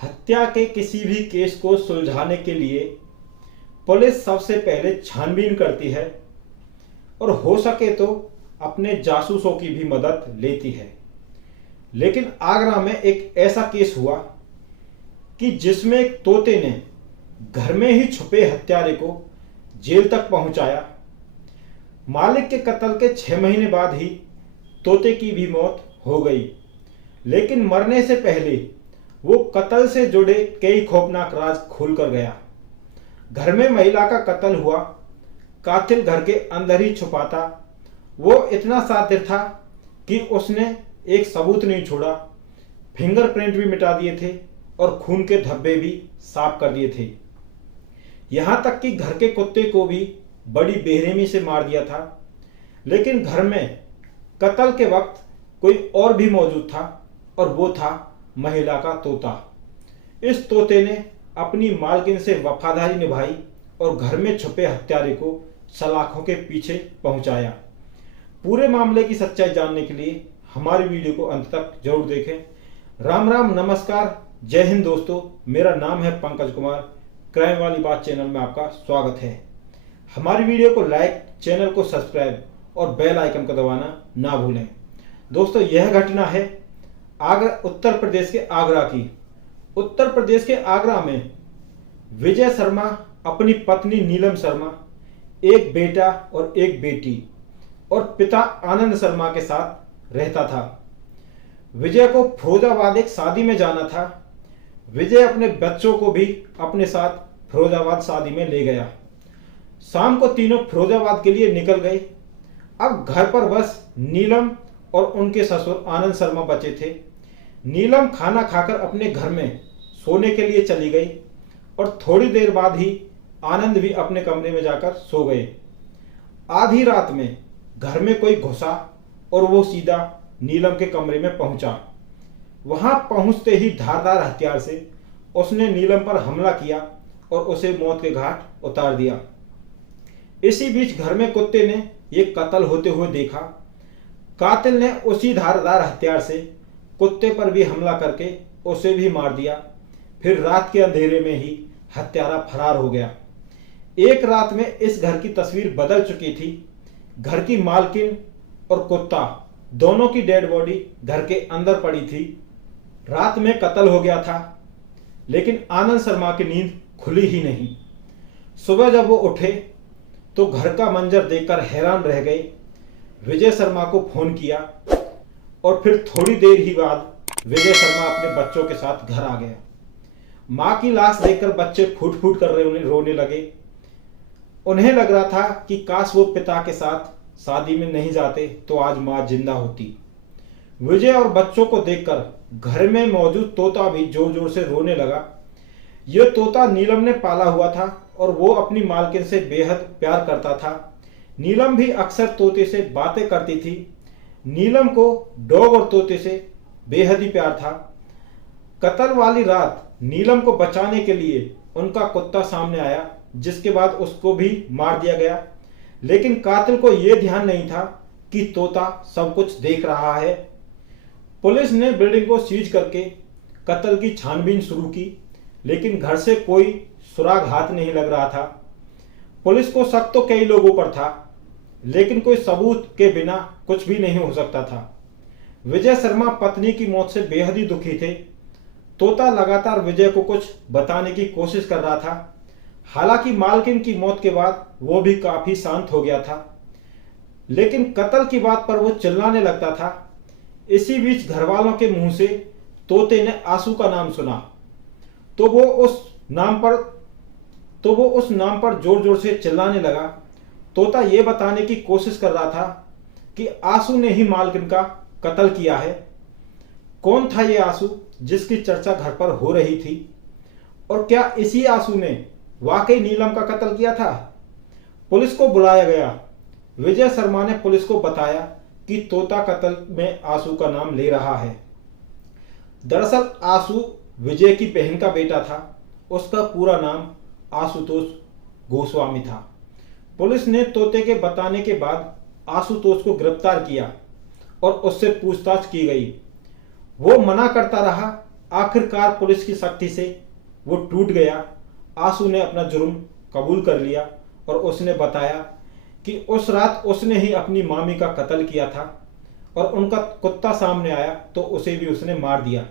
हत्या के किसी भी केस को सुलझाने के लिए पुलिस सबसे पहले छानबीन करती है और हो सके तो अपने जासूसों की भी मदद लेती है। लेकिन आगरा में एक ऐसा केस हुआ कि जिसमें एक तोते ने घर में ही छुपे हत्यारे को जेल तक पहुंचाया। मालिक के कत्ल के 6 महीने बाद ही तोते की भी मौत हो गई, लेकिन मरने से पहले वो कत्ल से जुड़े कई खौफनाक राज खोल कर गया। घर में महिला का कत्ल हुआ, कातिल घर के अंदर ही छुपा था। वो इतना शातिर था कि उसने एक सबूत नहीं छोड़ा, फिंगरप्रिंट भी मिटा दिए थे और खून के धब्बे भी साफ कर दिए थे। यहां तक कि घर के कुत्ते को भी बड़ी बेरहमी से मार दिया था। लेकिन घर में कत्ल के वक्त कोई और भी मौजूद था और वो था महिला का तोता। इस तोते ने अपनी मालकिन से वफादारी निभाई और घर में छुपे हत्यारे को सलाखों के पीछे पहुंचाया। पूरे मामले की सच्चाई जानने के लिए हमारी वीडियो को अंत तक जरूर देखें। राम राम, नमस्कार, जय हिंद दोस्तों। मेरा नाम है पंकज कुमार। क्राइम वाली बात चैनल में आपका स्वागत है। हमारी वीडियो को लाइक, चैनल को सब्सक्राइब और बेल आइकन को दबाना ना भूलें। दोस्तों, यह घटना है उत्तर प्रदेश के आगरा की। उत्तर प्रदेश के आगरा में विजय शर्मा अपनी पत्नी नीलम शर्मा, एक बेटा और एक बेटी और पिता आनंद शर्मा के साथ रहता था। विजय को फिरोजाबाद एक शादी में जाना था। विजय अपने बच्चों को भी अपने साथ फिरोजाबाद शादी में ले गया। शाम को तीनों फिरोजाबाद के लिए निकल गए। अब घर पर बस नीलम और उनके ससुर आनंद शर्मा बचे थे। नीलम खाना खाकर अपने घर में सोने के लिए चली गई और थोड़ी देर बाद ही आनंद भी अपने कमरे में जाकर सो गए। आधी रात में घर में कोई घुसा और वो सीधा नीलम के कमरे में पहुंचा। वहां पहुंचते ही धारदार हथियार से उसने नीलम पर हमला किया और उसे मौत के घाट उतार दिया। इसी बीच घर में कुत्ते ने यह कत्ल होते हुए देखा। कातिल ने उसी धारदार हथियार से कुत्ते पर भी हमला करके उसे भी मार दिया। फिर रात के अंधेरे में ही हत्यारा फरार हो गया। एक रात में इस घर की तस्वीर बदल चुकी थी। घर की मालकिन और कुत्ता दोनों की डेड बॉडी घर के अंदर पड़ी थी। रात में कत्ल हो गया था, लेकिन आनंद शर्मा की नींद खुली ही नहीं। सुबह जब वो उठे तो घर का मंजर देखकर हैरान रह गए। विजय शर्मा को फोन किया और फिर थोड़ी देर ही बाद विजय शर्मा अपने बच्चों के साथ घर आ गया। मां की लाश देखकर बच्चे फूट फूट कर रोने लगे। उन्हें लग रहा था कि काश वो पिता के साथ शादी में नहीं जाते तो आज मां जिंदा होती। विजय और बच्चों को देखकर घर में मौजूद तोता भी जोर जोर से रोने लगा। यह तोता नीलम ने पाला हुआ था और वो अपनी मालकिन से बेहद प्यार करता था। नीलम भी अक्सर तोते से बातें करती थी। नीलम को डॉग और तोते से बेहद ही प्यार था। कत्ल वाली रात नीलम को बचाने के लिए उनका कुत्ता सामने आया, जिसके बाद उसको भी मार दिया गया। लेकिन कातिल को यह ध्यान नहीं था कि तोता सब कुछ देख रहा है। पुलिस ने बिल्डिंग को सीज करके कत्ल की छानबीन शुरू की, लेकिन घर से कोई सुराग हाथ नहीं लग रहा था। पुलिस को शक तो कई लोगों पर था, लेकिन कोई सबूत के बिना कुछ भी नहीं हो सकता था। विजय शर्मा पत्नी की मौत से बेहद ही दुखी थे। तोता लगातार विजय को कुछ बताने की कोशिश कर रहा था। हालांकि मालकिन की मौत के बाद वो भी काफी शांत हो गया था, लेकिन कत्ल की बात पर वो चिल्लाने लगता था। इसी बीच घर वालों के मुंह से तोते ने आंसू का नाम सुना तो वो उस नाम पर जोर जोर से चिल्लाने लगा। तोता ये बताने की कोशिश कर रहा था कि आंसू ने ही मालकिन का कत्ल किया है। कौन था ये आंसू जिसकी चर्चा घर पर हो रही थी, और क्या इसी आंसू ने वाकई नीलम का कत्ल किया था? पुलिस को बुलाया गया। विजय शर्मा ने पुलिस को बताया कि तोता कत्ल में आंसू का नाम ले रहा है। दरअसल आंसू विजय की बहन का बेटा था। उसका पूरा नाम आशुतोष गोस्वामी था। पुलिस ने तोते के बताने के बाद आशुतोष को गिरफ्तार किया और उससे पूछताछ की गई। वो मना करता रहा आखिरकार पुलिस की सख्ती से वो टूट गया। आंसू ने अपना जुर्म कबूल कर लिया और उसने बताया कि उस रात उसने ही अपनी मामी का कत्ल किया था और उनका कुत्ता सामने आया तो उसे भी उसने मार दिया।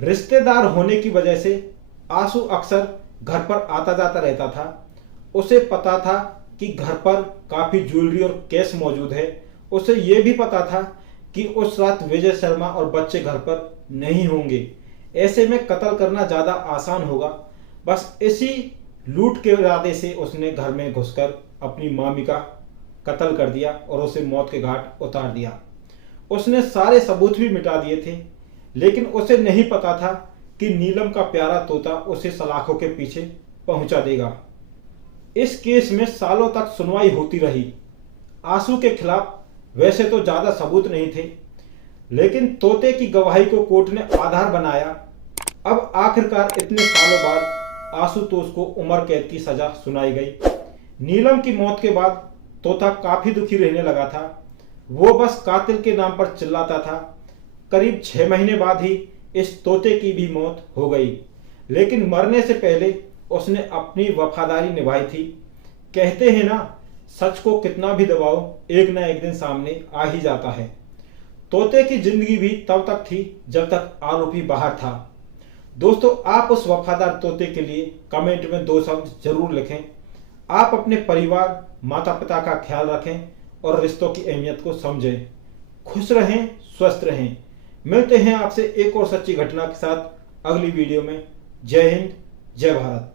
रिश्तेदार होने की वजह से आंसू अक्सर घर पर आता जाता रहता था। उसे पता था कि घर पर काफी ज्वेलरी और कैश मौजूद है। उसे यह भी पता था कि उस रात विजय शर्मा और बच्चे घर पर नहीं होंगे। ऐसे में कत्ल करना ज्यादा आसान होगा। बस इसी लूट के इरादे से उसने घर में घुसकर अपनी मामी का कत्ल कर दिया और उसे मौत के घाट उतार दिया। उसने सारे सबूत भी मिटा दिए थे, लेकिन उसे नहीं पता था कि नीलम का प्यारा तोता उसे सलाखों के पीछे पहुंचा देगा। इस केस में सालों तक सुनवाई होती रही। आंसू के खिलाफ वैसे तो ज्यादा सबूत नहीं थे, लेकिन तोते की गवाही को कोर्ट ने आधार बनाया। अब आखिरकार इतने सालों बाद आशुतोष को उम्र कैद की सजा सुनाई गई। नीलम की मौत के बाद तोता काफी दुखी रहने लगा था। वो बस कातिल के नाम पर चिल्लाता था। करीब 6 महीने बाद ही इस तोते की भी मौत हो गई, लेकिन मरने से पहले उसने अपनी वफादारी निभाई थी। कहते हैं ना, सच को कितना भी दबाओ एक ना एक दिन सामने आ ही जाता है। तोते की जिंदगी भी तब तक थी जब तक आरोपी बाहर था। दोस्तों, आप उस वफादार तोते के लिए कमेंट में 2 शब्द जरूर लिखें। आप अपने परिवार, माता पिता का ख्याल रखें और रिश्तों की अहमियत को समझें। खुश रहें, स्वस्थ रहें। मिलते हैं आपसे एक और सच्ची घटना के साथ अगली वीडियो में। जय हिंद, जय भारत।